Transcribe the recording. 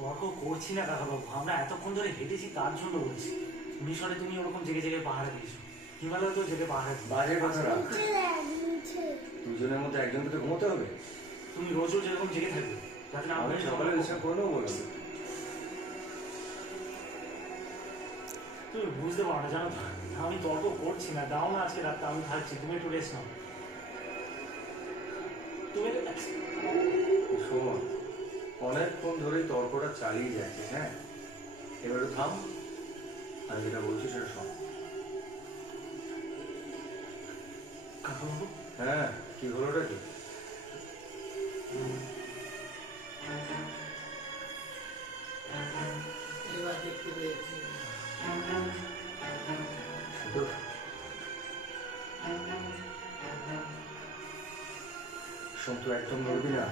তর্ক করছি না কাকাবাবু, আমরা এতক্ষণ ধরে হেঁটেছি তার জন্য বলছি। মিশরে তুমি ওরকম জেগে জেগে পাহাড়ে দিয়েছো, হিমালয় তো জেগে পাহাড়ে দিয়েছো। বাজে কথা রাখ, দুজনের মধ্যে একজনকে তো ঘুমোতে হবে। তুমি রোজ রোজ এরকম জেগে থাকবে, যাতে না আমি সকালে হিসাব করে নেবো বললাম। তুমি বুঝতে পারো না, জানো তো আমি তর্ক করছি না। দাও না আজকে রাতটা, আমি থাকছি, তুমি একটু রেস্ট নাও। তুমি শোন, অনেকক্ষণ ধরেই তর্কটা চালিয়ে যাচ্ছে। হ্যাঁ, এবারে থাম, আমি যেটা বলছি সেটা শোন। কাকাবাবু, হ্যাঁ, কি হলোটা কি? এবার দেখতে পেয়েছি। শুধু শোন, তুই একদম নড়বি না।